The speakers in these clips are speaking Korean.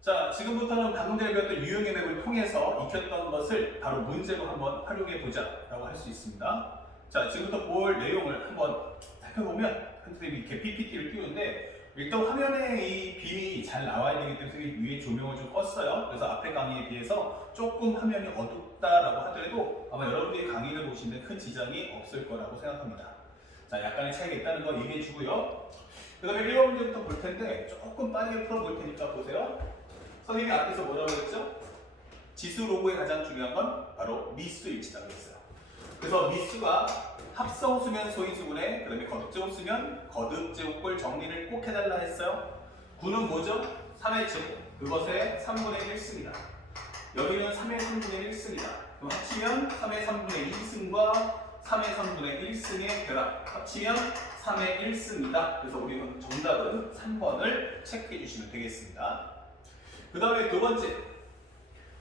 자, 지금부터는 방금 전에 배웠던 유형의 맵을 통해서 익혔던 것을 바로 문제로 한번 활용해 보자라고 할 수 있습니다. 자, 지금부터 볼 내용을 한번 살펴보면 선생님이 이렇게 PPT를 띄우는데 일단 화면에 이 빔이 잘 나와야 되기 때문에 위에 조명을 좀 껐어요. 그래서 앞에 강의에 비해서 조금 화면이 어둡다라고 하더라도 아마 여러분들이 강의를 보시는데 큰 지장이 없을 거라고 생각합니다. 자, 약간의 차이가 있다는 거 얘기해 주고요. 그 다음에 1번 문제부터 볼 텐데 조금 빠르게 풀어볼 테니까 보세요. 선생님이 앞에서 뭐라고 했죠? 지수 로그의 가장 중요한 건 바로 미수 일치라고 했어요. 그래서 미수가 합성수면 소인수분의 그 다음에 거듭제곱수면 거듭제곱골 정리를 꼭 해달라 했어요. 9는 뭐죠? 3의 제곱, 그것의 3분의 1승이다. 여기는 3의 3분의 1승이다. 그럼 합치면 3의 3분의 2승과 3의 3분의 1승의 결합, 합치면 3의 1승이다. 그래서 우리는 정답은 3번을 체크해 주시면 되겠습니다. 그 다음에 두 번째,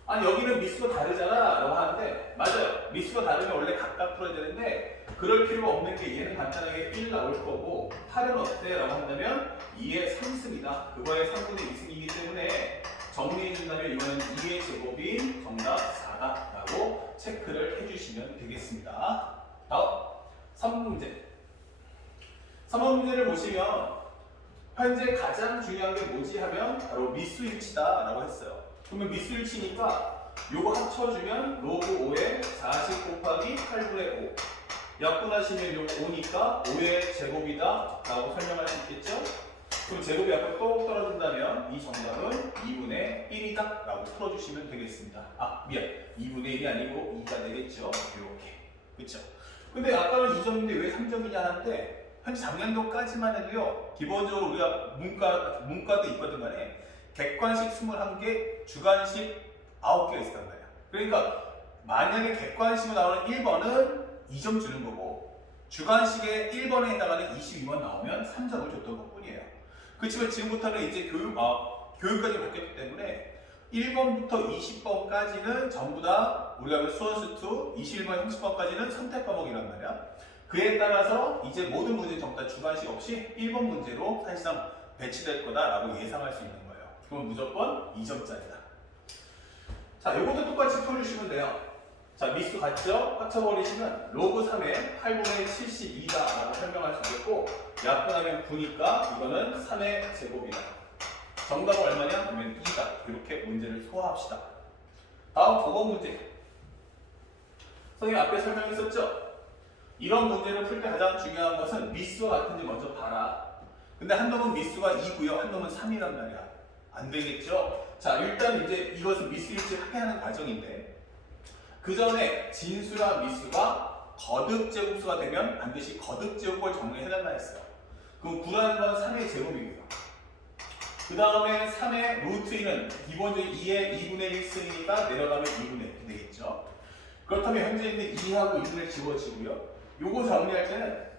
아니 여기는 미수가 다르잖아 라고 하는데 맞아요. 미수가 다르면 원래 각각 풀어야 되는데 그럴 필요가 없는 게 얘는 간단하게 1 나올 거고 8은 어때? 라고 한다면 2의 3승이다. 그거의 3분의 2승이기 때문에 정리해 준다면 이거는 2의 제곱인 정답 4다 라고 체크를 해주시면 되겠습니다. 다음 3번 문제. 3번 문제를 보시면 현재 가장 중요한 게 뭐지 하면 바로 미수일치다 라고 했어요. 그러면 미수일치니까 요거 합쳐주면 로그 5에 40 곱하기 8분의 5 약분하시면 요거 5니까 5의 제곱이다 라고 설명할 수 있겠죠? 그럼 제곱이 앞으로 똑 떨어진다면 이 정답은 2분의 1이다 라고 풀어주시면 되겠습니다. 아 미안, 2분의 1이 아니고 2가 되겠죠? 이렇게. 그쵸? 근데 아까는 2점인데 왜 3점이냐 하는데 현재 작년도까지만 해도요, 기본적으로 우리가 문과도 있거든 간에 객관식 21개, 주관식 9개가 있었단 말이야. 그러니까 만약에 객관식으로 나오는 1번은 2점 주는 거고 주관식의 1번에 해당하는 22번 나오면 3점을 줬던 것 뿐이에요. 그렇지만 지금부터는 이제 교육까지 바뀌었기 때문에 1번부터 20번까지는 전부 다 우리가 수원수투 21번, 30번까지는 선택 과목이란 말이야. 그에 따라서 이제 모든 문제 전부 다 주관식 없이 1번 문제로 사실상 배치될 거다라고 예상할 수 있는 거예요. 그럼 무조건 2점짜리다. 자, 이것도 똑같이 풀어주시면 돼요. 자, 미수 같죠? 합쳐버리시면 로그 3의 8분의 72다라고 설명할 수 있겠고 약분하면 9니까 이거는 3의 제곱이다. 정답은 얼마냐? 그러면 2다. 이렇게 문제를 소화합시다. 다음 5번 문제. 선생님 앞에 설명했었죠? 이런 문제를 풀 때 가장 중요한 것은 미수와 같은지 먼저 봐라. 근데 한 놈은 미수가 2고요. 한 놈은 3이란 말이야. 안 되겠죠? 자, 일단 이제 이것은 미수일치를 확인하는 과정인데 그 전에 진수랑 미수가 거듭제곱수가 되면 반드시 거듭제곱을 정리해달라 했어요. 그럼 9라는 건 3의 제곱이고요. 그 다음에 3의 루트 2는 기본적인 2의 2분의 1승이니까 내려가면 2분의 1 되겠죠. 그렇다면 현재 있는 2하고 2분의 지워지고요. 요거 정리할 때는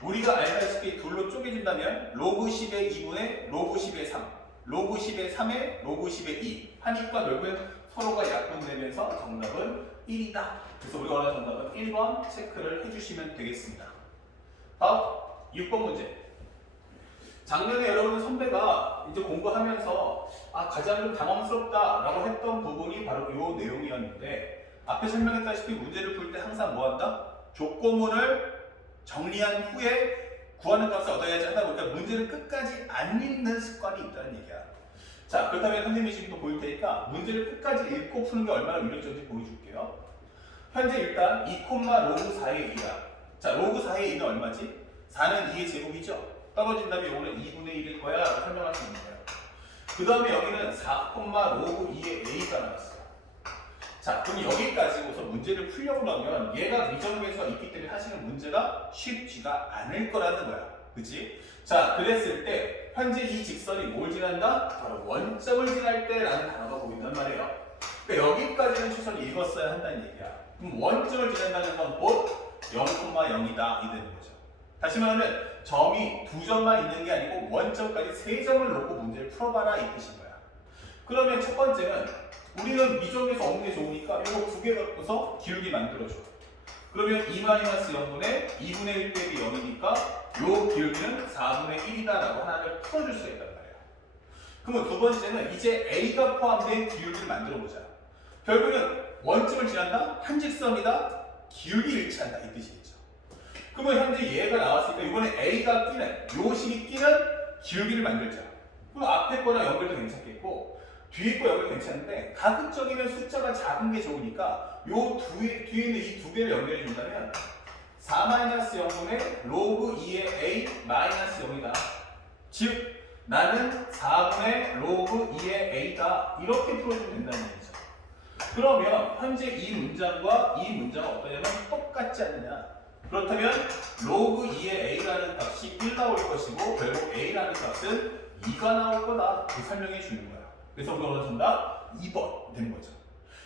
우리가 알다시피 둘로 쪼개진다면 로그 10의 2분의 로그 10의 3 로그 10의 3의 로그 10의 2 하니까 결국엔 서로가 약분되면서 정답은 1이다. 그래서 우리가 원하는 정답은 1번 체크를 해주시면 되겠습니다. 다음 6번 문제. 작년에 여러분 선배가 이제 공부하면서 가장 좀 당황스럽다라고 했던 부분이 바로 이 내용이었는데 앞에 설명했다시피 문제를 풀 때 항상 뭐 한다? 조건문을 정리한 후에 구하는 값을 얻어야지 하다 보니까 문제를 끝까지 안 읽는 습관이 있다는 얘기야. 자, 그렇다면 선생님이 지금 또 보일 테니까 문제를 끝까지 읽고 푸는 게 얼마나 위력적인지 보여줄게요. 현재 일단 2, 로그 4의 2야. 자, 로그 4의 2는 얼마지? 4는 2의 제곱이죠? 떨어진다면 이거는 2분의 1일 거야 라고 설명할 수 있는 거예요. 그 다음에 여기는 4, 로그 2의 a가 나왔어요. 자, 그럼 여기까지 우선 문제를 풀려고 하면 얘가 미정계수가 있기 때문에 사실은 문제가 쉽지가 않을 거라는 거야. 그치? 자, 그랬을 때 현재 이 직선이 뭘 지난다? 바로 원점을 지날 때라는 단어가 보인단 말이에요. 그러니까 여기까지는 최소한 읽었어야 한다는 얘기야. 그럼 원점을 지난다는 건 곧 0,0이다 이 되는 거죠. 다시 말하면 점이 2점만 있는 게 아니고 원점까지 3점을 놓고 문제를 풀어봐라 이 뜻인 거야. 그러면 첫 번째는 우리는 미정에서 없는 게 좋으니까 이거 2개 갖고서 기울기 만들어줘. 그러면 2-0분의 2분의 1 빼기 0이니까 요 기울기는 4분의 1이다 라고 하나를 풀어줄 수가 있단 말이야. 그러면 두 번째는 이제 A가 포함된 기울기를 만들어 보자. 결국은 원점을 지난다, 한직선이다, 기울기 일치한다 이 뜻이겠죠. 그러면 현재 얘가 나왔으니까 이번에 A가 끼는 요 식이 끼는 기울기를 만들자. 그럼 앞에 거랑 연결도 괜찮겠고 뒤에 거 연결도 괜찮은데 가급적이면 숫자가 작은 게 좋으니까 요 뒤에 있는 이 두 개를 연결해 준다면 4-0분의 로그 2의 A 마이너스 0이다. 즉 나는 4분의 로그 2의 A다. 이렇게 풀어주면 된다는 얘기죠. 그러면 현재 이 문장과 이 문장은 어떠냐면 똑같지 않느냐. 그렇다면 로그 2의 A라는 값이 1 나올 것이고 결국 A라는 값은 2가 나올 거다. 그 설명해 주는 거야. 그래서 우리가 정답 2번 된 거죠.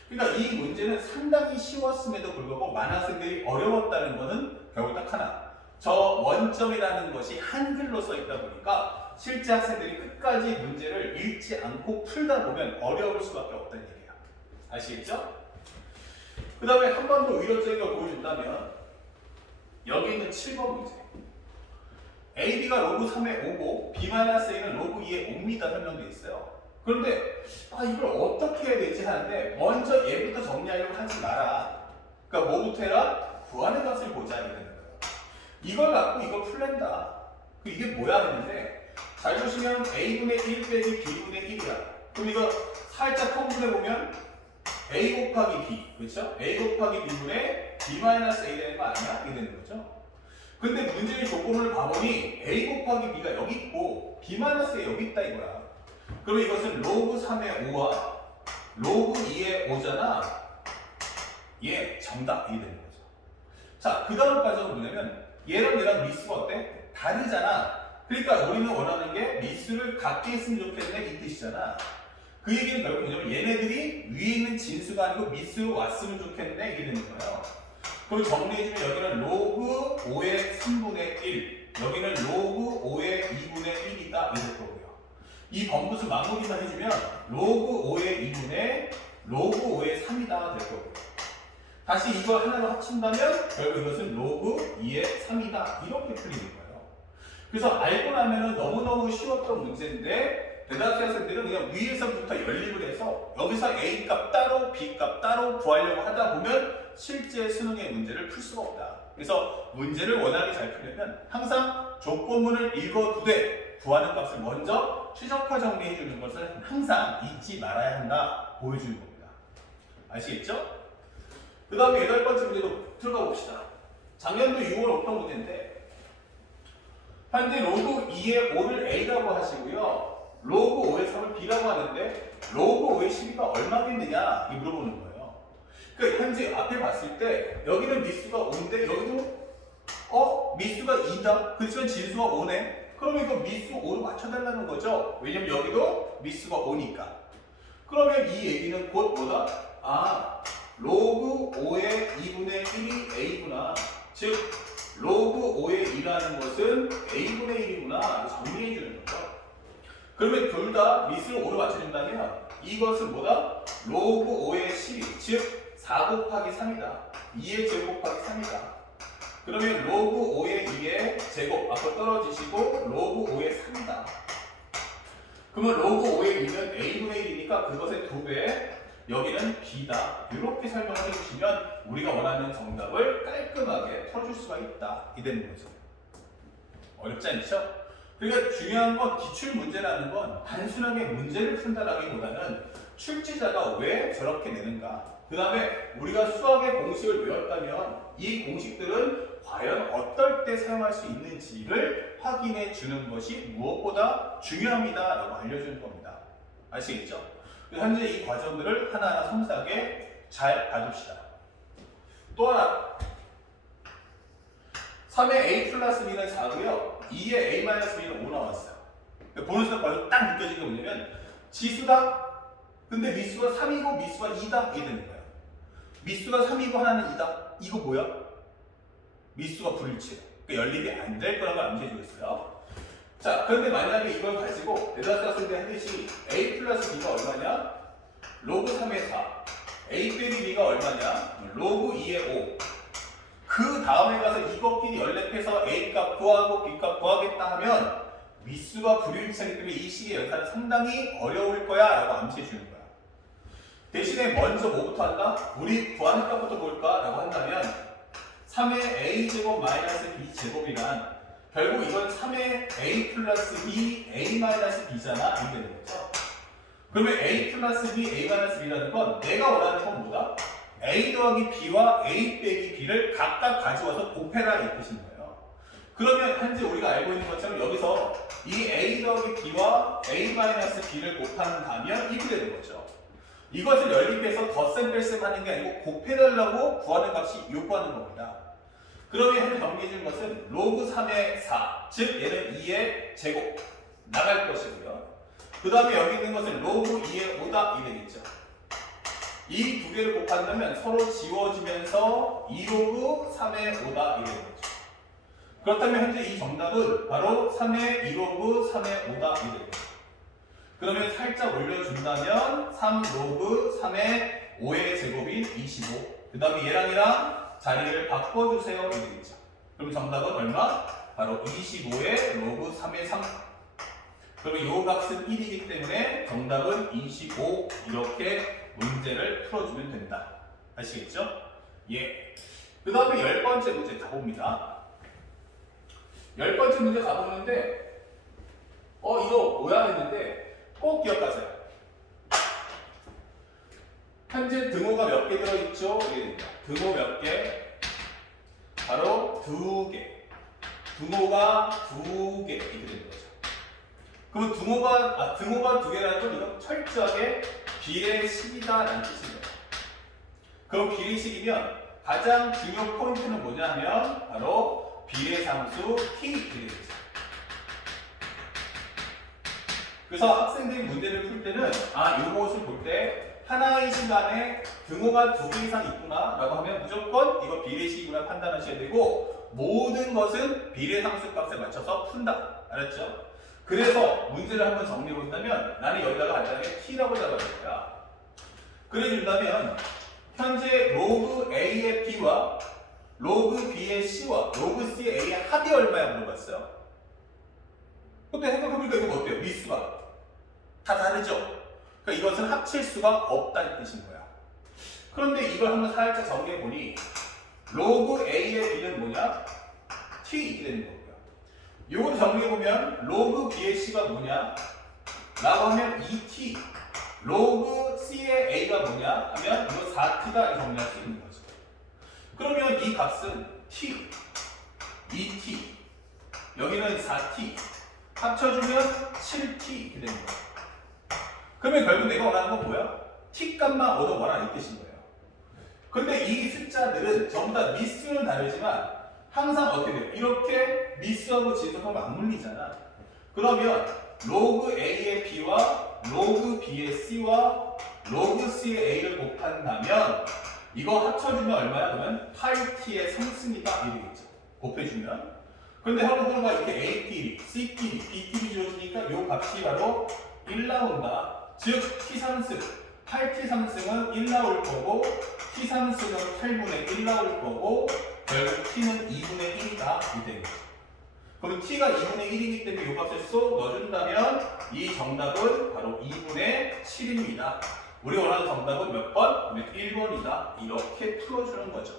그러니까 이 문제는 상당히 쉬웠음에도 불구하고 많은 학생들이 어려웠다는 것은 결국 딱 하나. 저 원점이라는 것이 한글로 써 있다 보니까 실제 학생들이 끝까지 문제를 읽지 않고 풀다 보면 어려울 수밖에 없다는 얘기예요. 아시겠죠? 그 다음에 한 번 더 의욕적인 걸 보여준다면 여기 있는 7번 문제. AB가 로그 3의 5고 B-A는 로그 2의 5입니다. 설명되어 있어요. 그런데 이걸 어떻게 해야 되지 하는데 먼저 얘부터 정리하려고 하지 마라. 그러니까 뭐부터 해라? 구하는 값을 보자 이러는 거예요. 이걸 갖고 이걸 풀랜다. 이게 뭐야 했는데 잘 보시면 A분의 1 빼기 B분의 1이야. 그럼 이거 살짝 통분해 보면 A 곱하기 B, 그렇죠? A 곱하기 B분의 B-A 되는 거 아니야? 이게 되는 거죠. 근데 문제의 조건을 봐보니 A 곱하기 B가 여기 있고 B-A 여기 있다 이거야. 그럼 이것은 로그 3의 5와 로그 2의 5잖아. 얘 정답이 되는 거죠. 자, 그 다음 과정은 뭐냐면 얘랑 미수가 어때? 다르잖아. 그러니까 우리는 원하는 게 미수를 같게 했으면 좋겠네 이 뜻이잖아. 그 얘기는 결국 뭐냐면 얘네들이 위에 있는 진수가 아니고 미수로 왔으면 좋겠네 이게 되는 거예요. 그럼 정리해주면 여기는 로그 5의 3분의 1, 여기는 로그 5의 2분의 1이다 이럴 거고요. 이 범부수 마무리만 해주면 로그 5의 2분의 로그 5의 3이다 될 거고요. 다시 이걸 하나로 합친다면 결국 이것은 로그 2의 3이다 이렇게 풀리는 거예요. 그래서 알고 나면은 너무너무 쉬웠던 문제인데 대다수 학생들은 그냥 위에서부터 연립을 해서 여기서 A 값 따로 B 값 따로 구하려고 하다 보면 실제 수능의 문제를 풀 수가 없다. 그래서 문제를 원활하게 잘 풀려면 항상 조건문을 읽어두되 구하는 값을 먼저 최적화 정리해 주는 것을 항상 잊지 말아야 한다 보여주는 겁니다. 아시겠죠? 그 다음에 8번째 문제도 들어가 봅시다. 작년도 6월 5편 문제인데 현재 로그 2의 5를 A라고 하시고요. 로그 5의 3을 B라고 하는데 로그 5의 12가 얼마겠느냐 이 물어보는 거예요. 그러니까 현재 앞에 봤을 때 여기는 미수가 5인데 여기도 미수가 2다. 그렇지만 진수가 5네. 그러면 이거 미수 5로 맞춰달라는 거죠. 왜냐면 여기도 미수가 5니까. 그러면 이 얘기는 곧 뭐다? 로그 5의 2분의 1이 A구나. 즉 로그 5의 2라는 것은 A분의 1이구나. 정리해주는 거죠. 그러면 둘 다 미수를 5로 맞춰준다면 이것은 뭐다? 로그 5의 12, 즉 4 곱하기 3이다. 2의 제곱 곱하기 3이다. 그러면 로그 5의 2의 제곱 앞으로 떨어지시고 로그 5의 3이다. 그러면 로그 5의 2는 A분의 1이니까 그것의 2배, 여기는 B다. 이렇게 설명을 해주시면 우리가 원하는 정답을 깔끔하게 풀어줄 수가 있다. 이 되는 거죠. 어렵지 않죠? 그러니까 중요한 건 기출 문제라는 건 단순하게 문제를 푼다라기보다는 출제자가 왜 저렇게 내는가. 그 다음에 우리가 수학의 공식을 외웠다면 이 공식들은 과연 어떨 때 사용할 수 있는지를 확인해 주는 것이 무엇보다 중요합니다 라고 알려주는 겁니다. 아시겠죠? 현재 이 과정들을 하나하나 섬세하게 잘 봐둡시다. 또 하나 3의 A 플러스 B는 4고요 2의 A 마이너스 B는 5 나왔어요. 보너스가 바로 딱 느껴지는 게 뭐냐면 지수다. 근데 미수가 3이고 미수가 2다 이게 되는 거예요. 미수가 3이고 하나는 2다. 이거 뭐야? 미수가 불일치해요. 그러니까 연립이 안 될 거라고 암시해주고 있어요. 자, 그런데 만약에 이걸 가지고 대다수 학생들이 하듯이 A 플러스 B가 얼마냐? 로그 3의 4. A 빼기 B가 얼마냐? 로그 2의 5. 그 다음에 가서 이것끼리 연립해서 A 값 구하고 B 값 구하겠다 하면 미수가 불일치하기 때문에 이 식의 연산은 상당히 어려울 거야 라고 암시해 주는 거야. 대신에 먼저 뭐부터 한다? 우리 구하는 값부터 볼까? 라고 한다면 3의 a제곱 마이너스 b제곱이란 결국 이건 3의 a 플러스 b, a 마이너스 b잖아. 이렇게 되는 거죠. 그러면 a 플러스 b, a 마이너스 b라는 건 내가 원하는 건 뭐다? a 더하기 b와 a 빼기 b를 각각 가져와서 곱해라 이 뜻인 거예요. 그러면 현재 우리가 알고 있는 것처럼 여기서 이 a 더하기 b와 a 마이너스 b를 곱한다면 이렇게 되는 거죠. 이것을 연립해서 덧셈 뺄셈 하는 게 아니고 곱해달라고 구하는 값이 요구하는 겁니다. 그러면 현재 정리해 주는 것은 로그 3의 4, 즉 얘는 2의 제곱 나갈 것이고요. 그 다음에 여기 있는 것은 로그 2의 5다 이 되겠죠. 이 두 개를 곱한다면 서로 지워지면서 2로그 3의 5다 이 되는 거죠. 그렇다면 현재 이 정답은 바로 3의 2로그 3의 5다 이 되는 거죠. 그러면 살짝 올려준다면 3로그 3의 5의 제곱인 25. 그 다음에 얘랑 자리를 바꿔주세요. 이렇게 되겠죠. 그럼 정답은 얼마? 바로 25의 로그 3의 3. 그러면 이 값은 1이기 때문에 정답은 25. 이렇게 문제를 풀어주면 된다. 아시겠죠? 예. 그 다음에 10번째 문제 가봅니다. 10번째 문제 가보는데 이거 뭐야 했는데 꼭 기억하세요. 현재 등호가 몇 개 들어있죠? 등호 몇 개? 바로 2개. 등호가 2개 이렇게 되는 거죠. 그러면 등호가 2개라는 건 이건 철저하게 비례식이다라는 뜻입니다. 그럼 비례식이면 가장 중요 포인트는 뭐냐 하면 바로 비례상수 t 이렇게 되죠. 그래서 학생들이 문제를 풀 때는 이것을 볼 때 하나의 시간에 등호가 2개 이상 있구나 라고 하면 무조건 이거 비례식이구나 판단하셔야 되고 모든 것은 비례상수 값에 맞춰서 푼다. 알았죠? 그래서 문제를 한번 정리해 본다면 나는 여기다가 간단하게 t라고 잡아줄 거야. 그래 준다면 현재 로그 a의 b와 로그 b의 c와 로그 c의 a의 합이 얼마야 물어봤어요. 그때 생각해보니까 이거 어때요? 미수가 다 다르죠? 그러니까 이것은 합칠 수가 없다는 뜻인 거야. 그런데 이걸 한번 살짝 정리해보니 로그 a의 b는 뭐냐? t 이렇게 되는 거고요. 이것도 정리해보면 로그 b의 c가 뭐냐? 라고 하면 2t. 로그 c의 a가 뭐냐? 하면 이거 4t다 정리할 수 있는 거죠. 그러면 이 값은 t, 2t, 여기는 4t. 합쳐주면 7t 이렇게 되는 거예요. 그러면 결국 내가 원하는 건 뭐야? t 값만 얻어와라 이 뜻인 거예요. 근데 이 숫자들은 전부 다 미수는 다르지만 항상 어떻게 돼요? 이렇게 미수하고 지수하고 맞물리잖아. 그러면 로그 a의 b와 로그 b의 c와 로그 c의 a를 곱한다면 이거 합쳐주면 얼마야? 그러면 8t의 상승이다 이러겠죠. 곱해주면. 근데 하루가 이렇게 A끼리, C끼리, B끼리 주어지니까 이 값이 바로 1 나온다. 즉 T상승, 8T 상승은 1 나올 거고 T상승은 8분의 1 나올 거고 결국 T는 2분의 1이다. 이 되는 거죠. 그럼 T가 2분의 1이기 때문에 이 값을 쏙 넣어준다면 이 정답은 바로 2분의 7입니다. 우리 원하는 정답은 몇 번? 1번이다. 이렇게 풀어주는 거죠.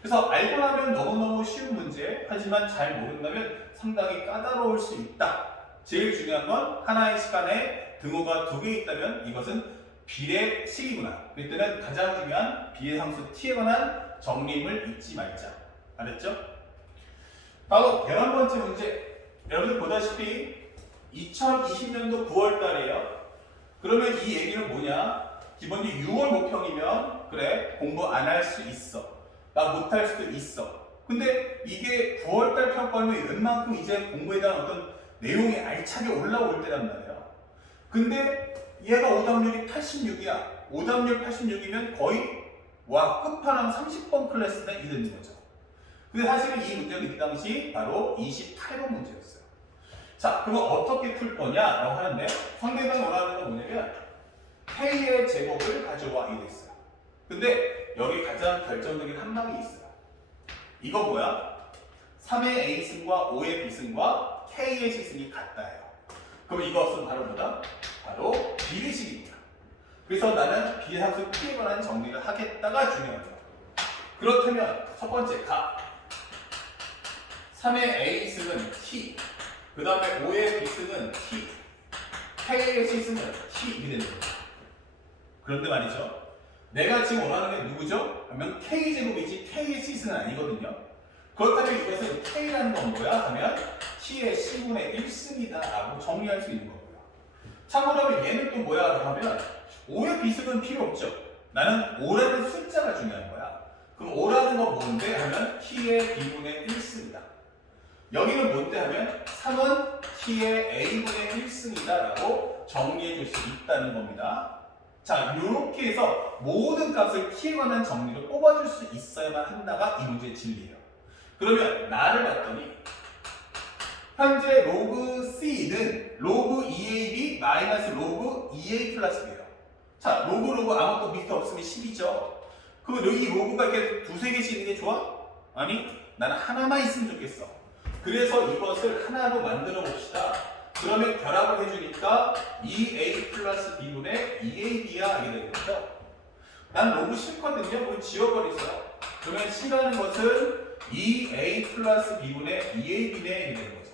그래서 알고 나면 너무너무 쉬운 문제, 하지만 잘 모른다면 상당히 까다로울 수 있다. 제일 중요한 건 하나의 시간에 등호가 2개 있다면 이것은 비례식이구나. 그때는 가장 중요한 비례상수 t에 관한 정림을 잊지 말자. 알았죠? 바로 11번째 문제. 여러분들 보다시피 2020년도 9월 달이에요. 그러면 이 얘기는 뭐냐? 기본적으로 6월 모평이면 그래 공부 안 할 수 있어. 나 못할 수도 있어. 근데 이게 9월달 평가하면 웬만큼 이제 공부에 대한 어떤 내용이 알차게 올라올 때란 말이야. 근데 얘가 오답률이 86이야. 오답률 86이면 거의 끝판왕 30번 클래스다 이 되는 거죠. 근데 사실은 이 문제는 그 당시 바로 28번 문제였어요. 자, 그럼 어떻게 풀 거냐라고 하는데 상대방이 원하는 건 뭐냐면 K의 제곱을 가져와 이게 있어요. 근데 여기 가장 결정적인 한 방이 있어요. 이거 뭐야? 3의 A승과 5의 B승과 K의 시승이 같다예요. 그럼 이것은 바로 뭐다? 바로 비례식입니다. 그래서 나는 비례함수 P에 관한 정리를 하겠다가 중요한 거예요. 그렇다면 첫 번째 가 3의 A승은 T, 그 다음에 5의 B승은 T, K의 C승은 T 이렇게 되는 거예요. 그런데 말이죠. 내가 지금 원하는 게 누구죠? 하면 K제곱이지 K의 C승은 아니거든요. 그렇다면 이것은 K라는 건 뭐야? 하면 T의 C분의 1승이다 라고 정리할 수 있는 거고요. 참고로 하면 얘는 또 뭐야? 라고 하면 5의 B승은 필요 없죠. 나는 5라는 숫자가 중요한 거야. 그럼 5라는 건 뭔데? 하면 T의 B분의 1승이다. 여기는 뭔데? 하면 3은 T의 A분의 1승이다 라고 정리해 줄 수 있다는 겁니다. 자, 이렇게 해서 모든 값을 T에 관한 정리를 뽑아줄 수 있어야만 한다가 이 문제의 진리예요. 그러면 나를 봤더니 현재 로그 C는 로그 2AB 마이너스 로그 2A 플러스 B예요. 자, 로그 아무것도 밑에 없으면 10이죠. 그럼 이 로그가 이렇게 두세 개씩 있는 게 좋아? 아니, 나는 하나만 있으면 좋겠어. 그래서 이것을 하나로 만들어 봅시다. 그러면 결합을 해주니까 2A 플러스 B분의 2AB야 이게 되는 거죠. 난 로그 싫거든요. 그럼 지워버리세요. 그러면 C라는 것은 2A 플러스 B분의 2AB네 이게 되는 거죠.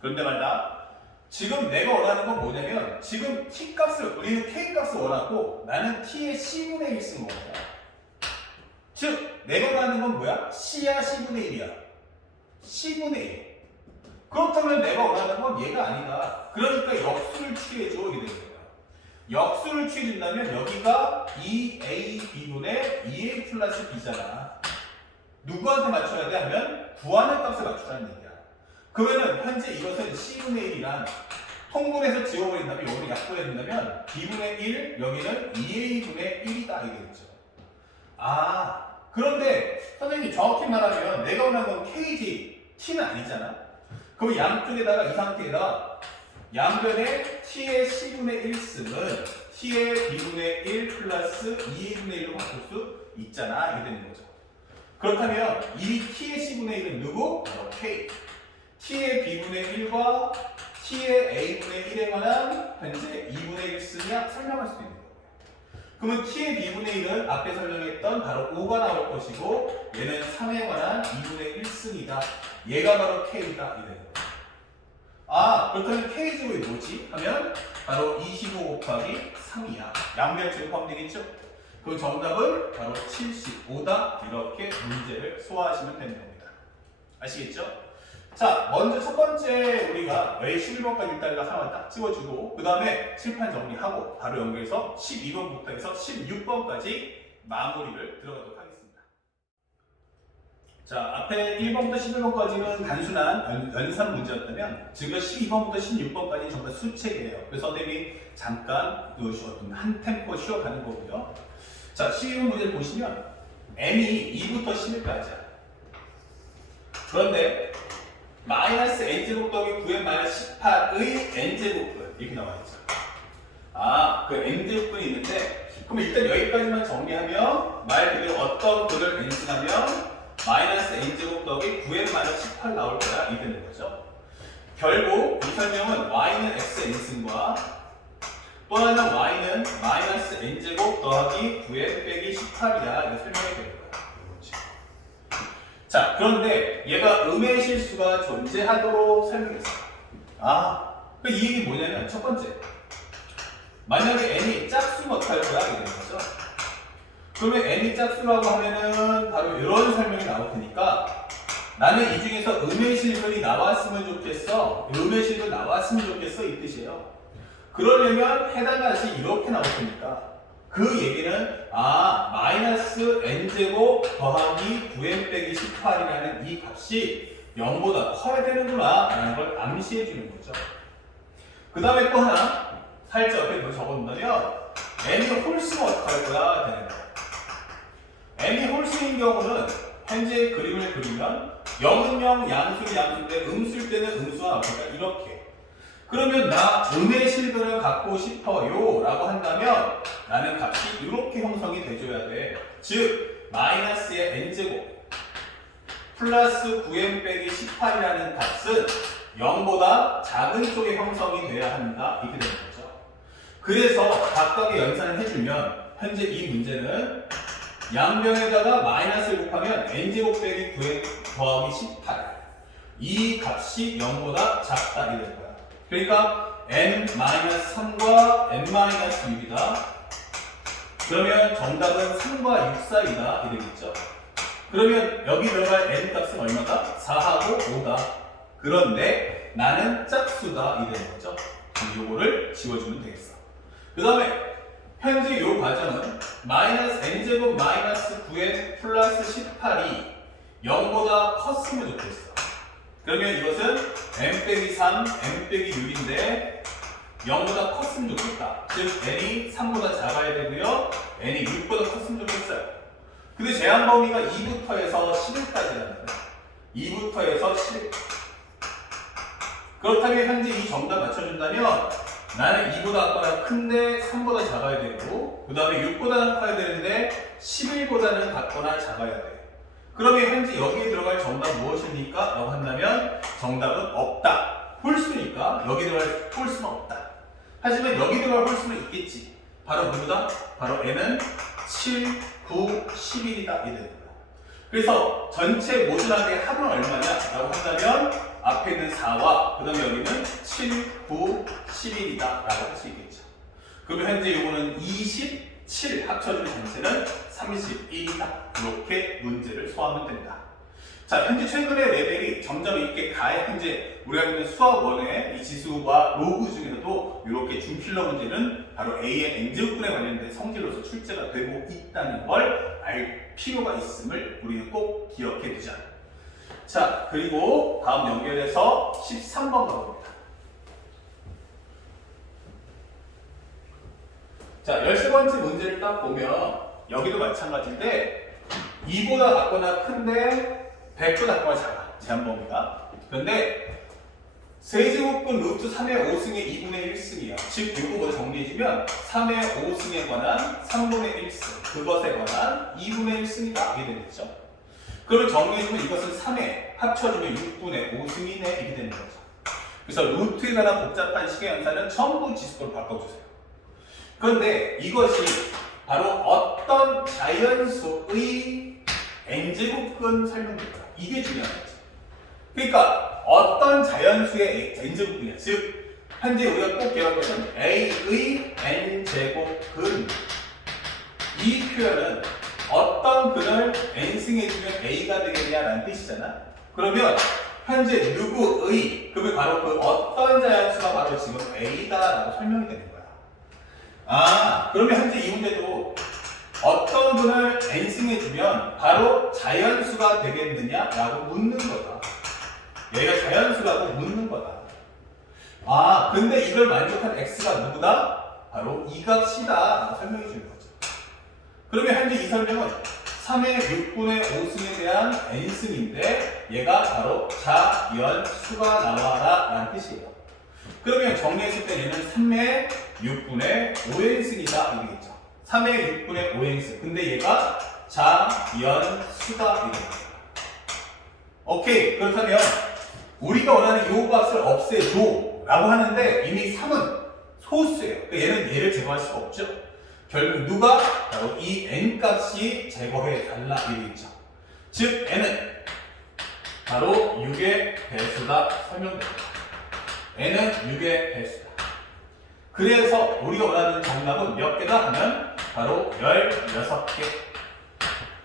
그런데 말이야. 지금 내가 원하는 건 뭐냐면 지금 T 값을 우리는 K 값을 원하고 나는 T의 C분의 1 쓰는 거야. 즉 내가 원하는 건 뭐야? C야 C분의 1이야. C분의 1. 그렇다면 내가 원하는 건 얘가 아니다. 그러니까 역수를 취해줘 이렇게 되는 거야. 역수를 취해준다면 여기가 2AB분의 2A 플러스 B잖아. 누구한테 맞춰야 돼? 하면 구하는 값을 맞추라는 얘기야. 그러면 현재 이것은 C분의 1이란 통분해서 지워버린다면 여기를 약분해 준다면 B분의 1 여기는 2A분의 1이다 이게 되죠. 아 그런데 선생님 정확히 말하면 내가 원하는 건 KG T는 아니잖아. 그럼 양쪽에다가 이 상태에다가 양변에 T의 C분의 1승은 T의 B분의 1 플러스 2A분의 1로 바꿀 수 있잖아 이게 되는 거죠. 그렇다면 이 T의 C분의 1은 누구? K. T의 B분의 1과 T의 A분의 1에 관한 현재 2분의 1승이야 설명할 수 있는 거예요. 그러면 T의 B분의 1은 앞에 설명했던 바로 5가 나올 것이고 얘는 3에 관한 2분의 1승이다. 얘가 바로 K다. 이래요. 아 그렇다면 K제곱이 뭐지? 하면 바로 25 곱하기 3이야. 양변제곱 하면 되겠죠? 그 정답은 바로 75다. 이렇게 문제를 소화하시면 되는 겁니다. 아시겠죠? 자, 먼저 첫 번째 우리가 왜 11번까지 일단 하나 딱 찍어주고 그 다음에 칠판 정리하고 바로 연결해서 12번부터 해서 16번까지 마무리를 들어가도록 하겠습니다. 자, 앞에 1번부터 11번까지는 단순한 연산 문제였다면 지금 12번부터 16번까지는 전부 다 수책이에요. 그래서 선생님이 잠깐 한 템포 쉬어가는 거고요. 자, 12번 문제를 보시면 n이 2부터 11까지야. 그런데 마이너스 n제곱 더하기 9n 마이너스 18의 n제곱분 이렇게 나와있죠. 아, 그 n제곱분이 있는데 그럼 일단 여기까지만 정리하면 말 그대로 어떤 분을 n승하면 마이너스 n제곱 더하기 9n 마이너스 18 나올 거야 이 되는 거죠. 결국 이 설명은 y는 x n승과 또 하나는 y는 마이너스 n제곱 더하기 9n 빼기 18이야 이렇게 설명이 되는 거야. 자, 그런데 얘가 음의 실수가 존재하도록 설명했어요. 아, 이 얘기 뭐냐면 첫 번째 만약에 n이 짝수면 어떡할 거야? 이게 되는 거죠. 그러면 n이 짝수라고 하면은 바로 이런 설명이 나올 테니까 나는 이 중에서 음의 실근이 나왔으면 좋겠어. 음의 실근 나왔으면 좋겠어 이 뜻이에요. 그러려면 해당 값이 이렇게 나올 테니까 그 얘기는 마이너스 n제곱 더하기 9n 빼기 18이라는 이 값이 0보다 커야 되는구나 라는 걸 암시해 주는 거죠. 그 다음에 또 하나 살짝 옆에 뭐 적어둔다면 n이 홀수는 어떡할 거야 되는 거예요. n이 홀수인 경우는 현재 그림을 그리면 0은 0, 양수는 양수인데 음수일 때는 음수가 나오니까 이렇게. 그러면 나 음의 실근을 갖고 싶어요 라고 한다면 나는 값이 이렇게 형성이 돼줘야 돼. 즉 마이너스의 n제곱 플러스 9n 빼기 18이라는 값은 0보다 작은 쪽의 형성이 돼야 한다. 이렇게 되는 거죠. 그래서 각각의 연산을 해주면 현재 이 문제는 양변에다가 마이너스를 곱하면 n제곱 빼기 9에 더하기 18 이 값이 0보다 작다 이렇게 될 거야. 그러니까 n-3과 n-6이다. 그러면 정답은 3과 6 사이다 이 되겠죠. 그러면 여기 들어갈 n 값은 얼마다? 4하고 5다. 그런데 나는 짝수다 이 되는 거죠. 그럼 요거를 지워주면 되겠어. 그 다음에 현재 요 과정은 마이너스 n제곱 마이너스 9n 플러스 18이 0보다 컸으면 좋겠어. 그러면 이것은 n 빼기 3, n 빼기 6인데 0보다 컸으면 좋겠다. 즉 n이 3보다 작아야 되고요. n이 6보다 컸으면 좋겠어요. 근데 제한 범위가 2부터 해서 11까지라는 거야. 2부터 해서 11. 그렇다면 현재 이 정답 맞춰준다면 나는 2보다 작거나 큰데 3보다 작아야 되고 그 다음에 6보다 커야 되는데 11보다는 작거나 작아야 돼. 그러면 현재 여기에 들어갈 정답 무엇입니까? 라고 한다면 정답은 없다. 홀수니까 여기 들어갈 홀수는 없다. 하지만 여기 들어갈 홀수는 있겠지. 바로 누구다? 바로 n은 7, 9, 11이다. 이 되는 거야. 그래서 전체 모순합의 합은 얼마냐? 라고 한다면 앞에 있는 4와 그 다음에 여기는 7, 9, 11이다. 라고 할 수 있겠죠. 그러면 현재 이거는 27 합쳐주는 전체는 31이다. 이렇게 문제를 소화하면 된다. 자, 현재 최근에 레벨이 점점 이렇게 가해 현재 우리가 있는 수학 1의 이 지수와 로그 중에서도 이렇게 준필러 문제는 바로 A의 n제곱분에 관련된 성질로서 출제가 되고 있다는 걸 알 필요가 있음을 우리는 꼭 기억해 두자. 자, 그리고 다음 연결해서 13번 가봅니다. 자, 13번째 문제를 딱 보면 여기도 마찬가지인데 2보다 작거나 큰데 100보다 작거나 작아. 제한 범위가. 그런데 세제곱근 루트 3의 5승의 2분의 1승이야. 즉 이거 먼저 정리해주면 3의 5승에 관한 3분의 1승 그것에 관한 2분의 1승이다. 이게 되겠죠. 그러면 정리해주면 이것은 3에 합쳐주면 6분의 5승이네. 이렇게 되는 거죠. 그래서 루트에 관한 복잡한 식의 연산은 전부 지수로 바꿔주세요. 그런데 이것이 바로 어떤 자연수의 n제곱근 설명입니다. 이게 중요한 거죠. 그러니까 어떤 자연수의 n제곱근이야. 즉 현재 우리가 꼭 기억할 것은 a의 n제곱근 이 표현은 어떤 근을 n승에 주면 a가 되겠냐라는 뜻이잖아. 그러면 현재 누구의 그러면 바로 그 어떤 자연수가 바로 지금 a다라고 설명이 되는 거야. 아, 그러면 현재 이 문제도 어떤 분을 n승에 주면 바로 자연수가 되겠느냐라고 묻는 거다. 얘가 자연수라고 묻는 거다. 아, 근데 이걸 만족한 x가 누구다? 바로 이 값이다 라고 설명해 주는 거죠. 그러면 현재 이 설명은 3의 6분의 5승에 대한 n승인데 얘가 바로 자연수가 나와라 라는 뜻이에요. 그러면 정리했을 때 얘는 3의 6분의 5n승이다 이러겠죠. 3의 6분의 5n승. 근데 얘가 자연수다 이러겠죠. 오케이. 그렇다면 우리가 원하는 이 값을 없애줘 라고 하는데 이미 3은 소수예요. 그러니까 얘는 얘를 제거할 수가 없죠. 결국 누가? 바로 이 n 값이 제거해 달라 이러겠죠. 즉 n은 바로 6의 배수다 설명됩니다. n은 6의 배수다. 그래서 우리가 원하는 정답은 몇 개다 하면 바로 16개.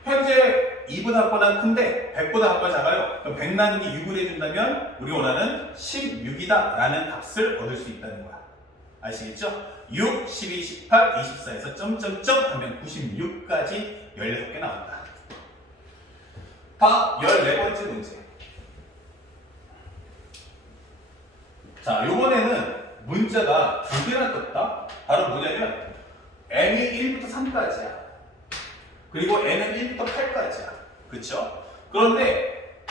현재 2보다 작거나 큰데 100보다 작거나 작아요. 그럼 100 나누기 6을 해준다면 우리가 원하는 16이다 라는 값을 얻을 수 있다는 거야. 아시겠죠? 6, 12, 18, 24에서 점점점 하면 96까지 16개 나온다. 다음 14번째 문제. 자, 요번에는 문자가 두 개나 떴다. 바로 뭐냐면 n이 1부터 3까지야. 그리고 n은 1부터 8까지야. 그쵸? 그런데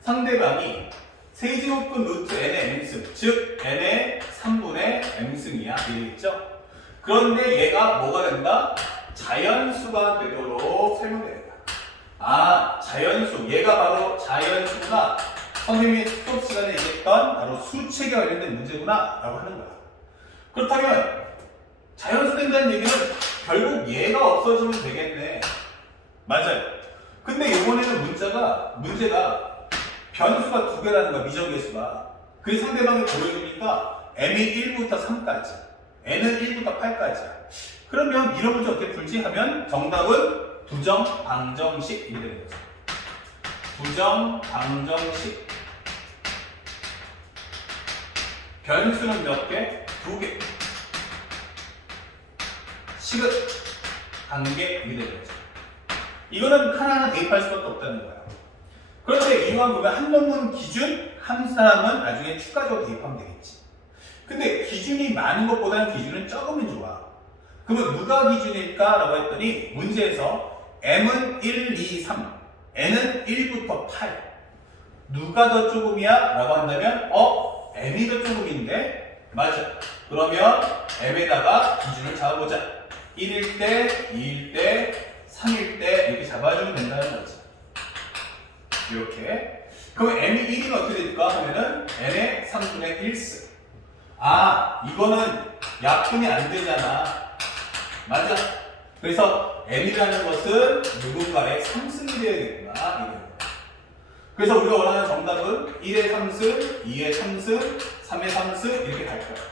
상대방이 세제곱근 루트 n의 m승, 즉 n의 3분의 m승이야. 이해했죠? 그런데 얘가 뭐가 된다? 자연수가 되도록 설명됩니다. 아, 자연수. 얘가 바로 자연수가 선생님이 수업 시간에 얘기했던 바로 수책에 관련된 문제구나 라고 하는 거야. 그렇다면 자연수 된다는 얘기는 결국 얘가 없어지면 되겠네. 맞아요. 근데 이번에는 문제가 변수가 두 개라는 거야. 미정계수가. 그 상대방이 보여주니까 m이 1부터 3까지, n은 1부터 8까지야. 그러면 이런 문제 어떻게 풀지 하면 정답은 부정, 방정식 이렇게 되는 거죠. 부정, 방정식. 변수는 몇 개? 두 개. 식은 한 개 이렇게 되는 거죠. 이거는 하나하나 대입할 수밖에 없다는 거야. 그런데 이왕 보면 한 논문 기준 한 사람은 나중에 추가적으로 대입하면 되겠지. 근데 기준이 많은 것보다는 기준은 적으면 좋아. 그러면 누가 기준일까? 라고 했더니 문제에서 m은 1, 2, 3, n은 1부터 8. 누가 더 조금이야? 라고 한다면 m이 더 조금인데 맞아. 그러면 m에다가 기준을 잡아보자. 1일 때, 2일 때, 3일 때 이렇게 잡아주면 된다는 거지. 이렇게. 그럼 m이 1이면 어떻게 될까? 하면은 n의 3분의 1승. 아, 이거는 약분이 안 되잖아. 맞아. 그래서 m이라는 것은 누군가의 3승이 되어야겠구나. 그래서 우리가 원하는 정답은 1의 3승, 2의 3승, 3의 3승 이렇게 갈 거야.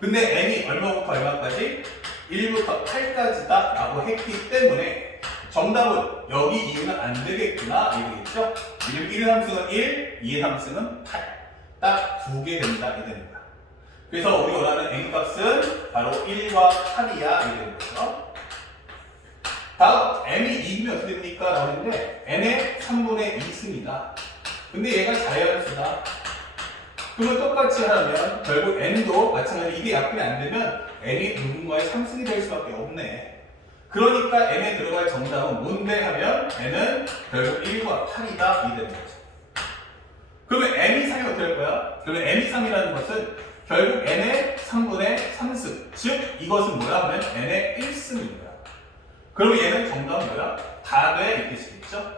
근데 n이 얼마부터 얼마까지? 1부터 8까지다 라고 했기 때문에 정답은 여기 이유는 안 되겠구나 이거겠죠? 1의 3승은 1, 2의 3승은 8. 딱 두 개 된다 이 되는 거야. 그래서 우리 원하는 n값은 바로 1과 8이야 이 되는 거죠. 다음 m이 2면 어떻게 됩니까? 라고 했는데 n의 3분의 2승이다. 근데 얘가 자연수다. 그러면 똑같이 하면 결국 n도 마찬가지로 이게 약분이 안 되면 n이 누군가의 3승이 될 수밖에 없네. 그러니까 n에 들어갈 정답은 뭔데 하면 n은 결국 1과 8이다 이 되는 거죠. 그러면 n이 3이 어떻게 할 거야? 그러면 n이 3이라는 것은 결국 n의 3분의 3승. 즉 이것은 뭐야 하면 n의 1승인 거야. 그러면 얘는 정답은 뭐야? 다 돼 이렇게 쓰겠죠?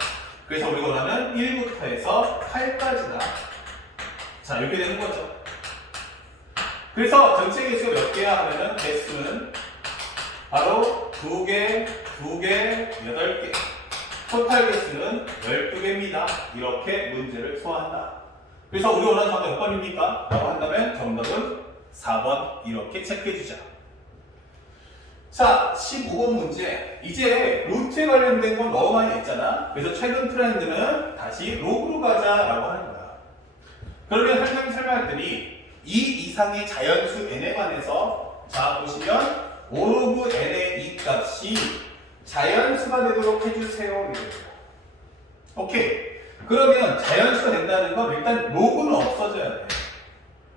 그래서 우리가 원하는 1부터 해서 8까지다. 자 이렇게 되는 거죠. 그래서 전체 개수가 몇 개야 하면은 개수는 바로 2개, 2개, 8개. 토탈 개수는 12개입니다. 이렇게 문제를 소화한다. 그래서 우리 원하는 정답 몇 번입니까? 라고 한다면 정답은 4번 이렇게 체크해주자. 자, 15번 문제. 이제 루트에 관련된 건 너무 많이 했잖아. 그래서 최근 트렌드는 다시 로그로 가자라고 하는 거야. 그러면 설명이 설명했더니 이 이상의 자연수 n에 관해서 자 보시면 5로그 n의 이 값이 자연수가 되도록 해주세요. 오케이. 그러면 자연수가 된다는 건 일단 로그는 없어져야 돼.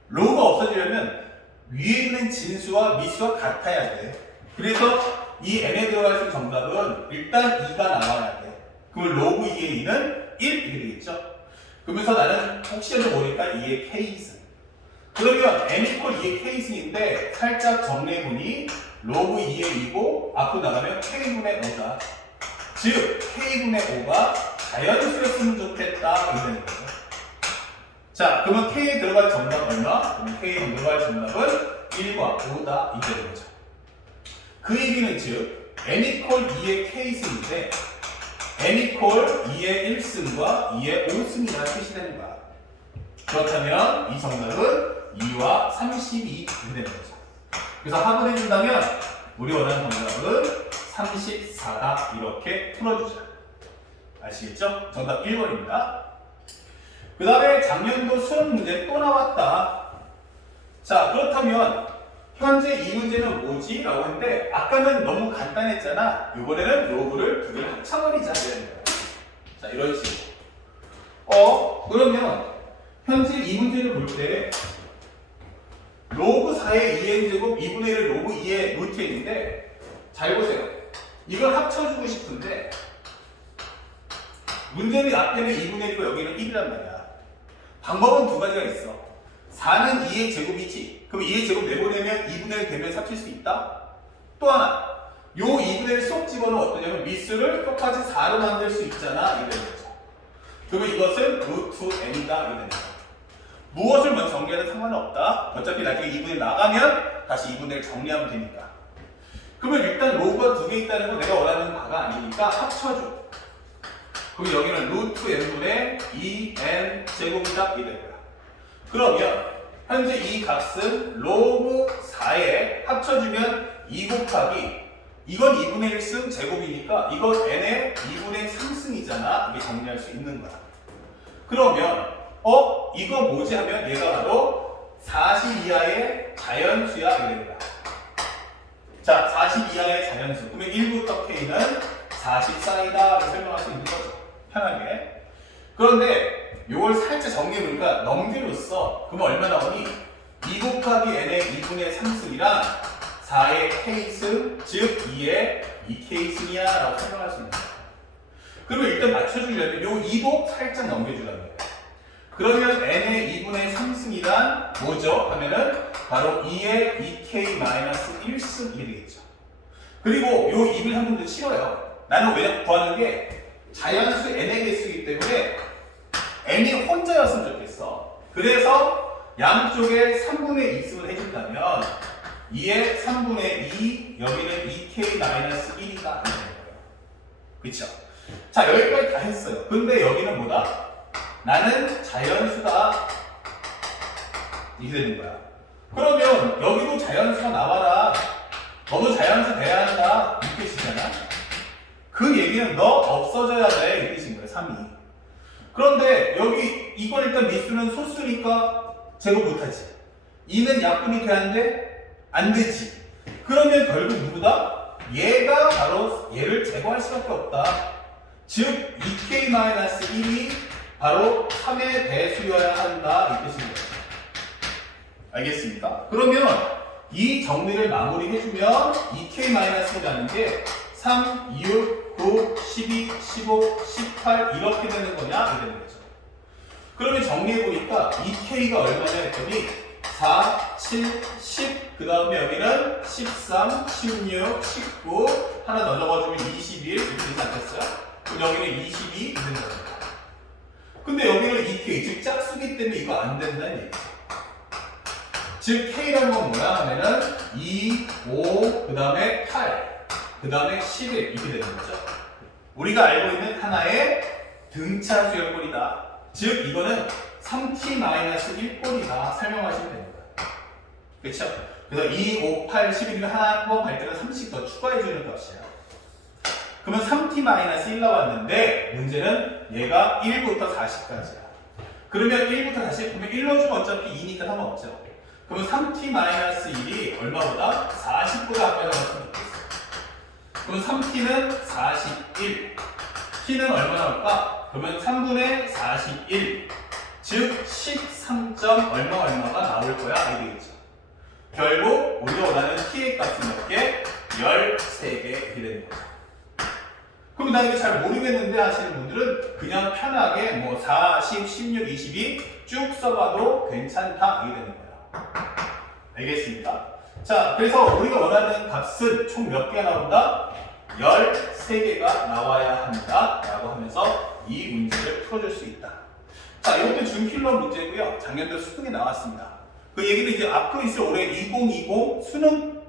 로그가 없어지려면 위에 있는 진수와 미수가 같아야 돼. 그래서 이 n에 들어갈 수 있는 정답은 일단 2가 나와야 돼. 그러면 로그 2의 2는 1 이렇게 되겠죠. 그러면서 나는 혹시라도 모르니까 2의 k승. 그러면 n 이퀄 2의 k승인데 살짝 정리해보니 로그 2의 2고 앞으로 나가면 k분의 5다. 즉 k분의 5가 자연수였으면 좋겠다 이렇게 되는 거죠. 자 그러면 k에 들어갈 정답 얼마? 그러면 k에 들어갈 정답은 1과 5다 이렇게 되는 거죠. 그 얘기는 즉 n 이퀄 2의 k승인데 n 이퀄 2의 1승과 2의 5승이라는 뜻이 되는 거야. 그렇다면 이 정답은 2와 32 이렇게 되는 거죠. 그래서 합을 해준다면 우리 원하는 정답은 34다 이렇게 풀어주자. 아시겠죠? 정답 1번입니다. 그 다음에 작년도 수능 문제 또 나왔다. 자 그렇다면 현재 이 문제는 뭐지? 라고 했는데 아까는 너무 간단했잖아. 이번에는 로그를 두 개를 합쳐버리자 이런 거야. 자 이런 식으로 그러면 현재 이 문제를 볼 때 로그 4의 2n제곱 2분의 1을 로그 2의 루트 n인데 잘 보세요. 이걸 합쳐주고 싶은데 문제는 앞에는 2분의 1이고 여기는 1이란 말이야. 방법은 두 가지가 있어. 4는 2의 제곱이지. 그럼 2의 제곱 내보내면 2분의 1 되면 삭힐 수 있다. 또 하나 요 2분의 1 쏙 집어넣으면 어떠냐면 미수를 똑같이 4로 만들 수 있잖아. 이런 거죠. 그러면 이것은 루트 n이다 이렇게 됩니다. 무엇을 먼저 정리해도 상관은 없다. 어차피 나중에 2분의 나가면 다시 2분의 1 정리하면 되니까. 그러면 일단 로그가 두 개 있다는 건 내가 원하는 바가 아니니까 합쳐줘. 그럼 여기는 루트 n분의 2n 제곱이다 이렇게 될 거야. 그러면 현재 이 값은 로그 4에 합쳐주면 2 곱하기 이건 2분의 1승 제곱이니까 이건 n의 2분의 3승이잖아. 이게 정리할 수 있는 거야. 그러면 이거 뭐지 하면 얘가 바로 40 이하의 자연수야 이렇게 됩니다. 자, 40 이하의 자연수. 그러면 1부터 k는 44이다 설명할 수 있는 거죠. 편하게. 그런데 이걸 살짝 정리해보니까 넘겨줬어. 그러면 얼마 나오니? 2 곱하기 n의 2분의 3승이랑 4의 k승, 즉 2의 2k승이야 라고 설명할 수 있는 거야. 그러면 일단 맞춰주려면 요 2곱 살짝 넘겨주라는 거야. 그러면 n의 2분의 3승이란 뭐죠? 하면은 바로 2의 2k-1승 이게 되겠죠. 그리고 요 2를 한 분들 싫어요. 나는 왜 구하는 게 자연수 n의 개수이기 때문에 n이 혼자였으면 좋겠어. 그래서 양쪽에 3분의 2승을 해준다면 2의 3분의 2 여기는 2k-1이다 이런 거예요. 그쵸? 자, 여기까지 다 했어요. 근데 여기는 뭐다? 나는 자연수다 이렇게 되는 거야. 그러면 여기도 자연수가 나와라. 너도 자연수 돼야 한다 이 뜻이잖아. 그 얘기는 너 없어져야 돼 이 뜻인 거야. 3이. 그런데 여기 이건 일단 미수는 소수니까 제곱 못하지. 2는 약분이 돼야 돼? 안 되지. 그러면 결국 누구다? 얘가 바로 얘를 제거할 수밖에 없다. 즉 2k-1이 바로 3의 배수여야 한다 이 뜻인 거예요. 알겠습니까? 그러면 이 정리를 마무리해주면 2k-라는 게 3, 6, 9, 12, 15, 18 이렇게 되는 거냐? 이렇게 되는 거죠. 그러면 정리해보니까 2k가 얼마냐 했더니 4, 7, 10, 그 다음에 여기는 13, 16, 19 하나 더 적어주면 21 이렇게 되지 않겠어요? 그럼 여기는 22 되는 겁니다. 근데 여기는 2k, 즉 짝수기 때문에 이거 안 된다는 얘기죠. 즉 k라는 건 뭐야 하면은 2, 5, 그 다음에 8, 그 다음에 11 이렇게 되는 거죠. 우리가 알고 있는 하나의 등차 수열꼴이다. 즉 이거는 3t-1꼴이다 설명하시면 됩니다. 그렇죠? 그래서 2, 5, 8, 11을 하나 한 번 갈 때는 3씩 더 추가해주는 값이에요. 그러면 3t-1 나왔는데 문제는 얘가 1부터 40까지야. 그러면 1부터 40, 그러면 1로 주면 어차피 2니까 상관없죠. 그러면 3t-1이 얼마보다? 40보다 아까 나왔으면 좋겠어. 그럼 3t는 41, t는 얼마 나올까? 그러면 3분의 41, 즉 13점 얼마가 나올 거야 알겠죠? 결국 우리가 원하는 t의 값은 몇 개? 13개 이렇게 되는 거죠. 그럼 나 이거 잘 모르겠는데 하시는 분들은 그냥 편하게 뭐 40, 16, 22 쭉 써봐도 괜찮다 이게 되는 거예요. 알겠습니까? 자, 그래서 우리가 원하는 값은 총 몇 개가 나온다? 13개가 나와야 한다 라고 하면서 이 문제를 풀어줄 수 있다. 자, 이것도 준킬러 문제고요. 작년도 수능에 나왔습니다. 그 얘기는 이제 앞으로 있을 올해 2020 수능은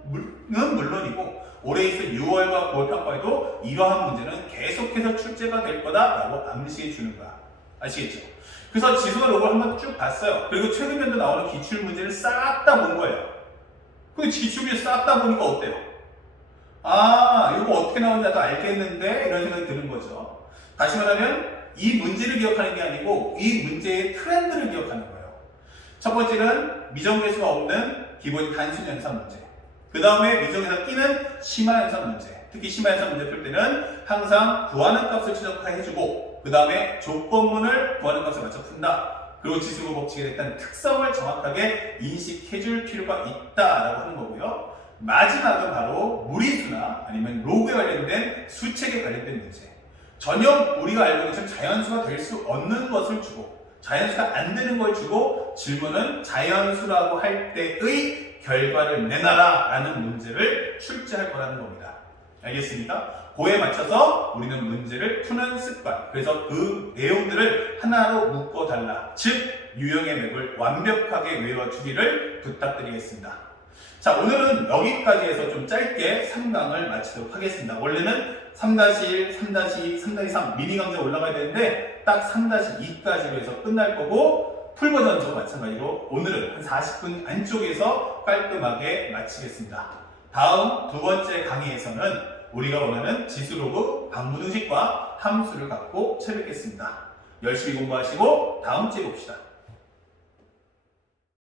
물론이고 올해 있을 6월과 9월 평가에도 이러한 문제는 계속해서 출제가 될 거다라고 암시해 주는 거야. 아시겠죠? 그래서 지수가 로그를 한번 쭉 봤어요. 그리고 최근에도 나오는 기출 문제를 싹 다 본 거예요. 그 기출 문제 싹 다 보니까 어때요? 아, 이거 어떻게 나오는지 나도 알겠는데 이런 생각이 드는 거죠. 다시 말하면 이 문제를 기억하는 게 아니고 이 문제의 트렌드를 기억하는 거예요. 첫 번째는 미정계수가 없는 기본 단순 연산 문제. 그 다음에 미정에서 끼는 심화연산 문제. 특히 심화연산 문제 풀 때는 항상 구하는 값을 최적화해주고 그 다음에 조건문을 구하는 값을 맞춰 푼다. 그리고 지수고 법칙에 대한 특성을 정확하게 인식해줄 필요가 있다라고 하는 거고요. 마지막은 바로 무리수나 아니면 로그에 관련된 수책에 관련된 문제. 전혀 우리가 알고 있는 것처럼 자연수가 될 수 없는 것을 주고 자연수가 안 되는 걸 주고 질문은 자연수라고 할 때의 결과를 내놔라 라는 문제를 출제할 거라는 겁니다. 알겠습니까? 그에 맞춰서 우리는 문제를 푸는 습관. 그래서 그 내용들을 하나로 묶어달라. 즉, 유형의 맵을 완벽하게 외워주기를 부탁드리겠습니다. 자, 오늘은 여기까지 해서 좀 짧게 3강을 마치도록 하겠습니다. 원래는 3-1, 3-2, 3-3 미니 강좌 올라가야 되는데 딱 3-2까지로 해서 끝날 거고 풀 버전도 마찬가지로 오늘은 한 40분 안쪽에서 깔끔하게 마치겠습니다. 다음 두 번째 강의에서는 우리가 원하는 지수로그, 방문의식과 함수를 갖고 찾아뵙겠습니다. 열심히 공부하시고 다음 주에 봅시다.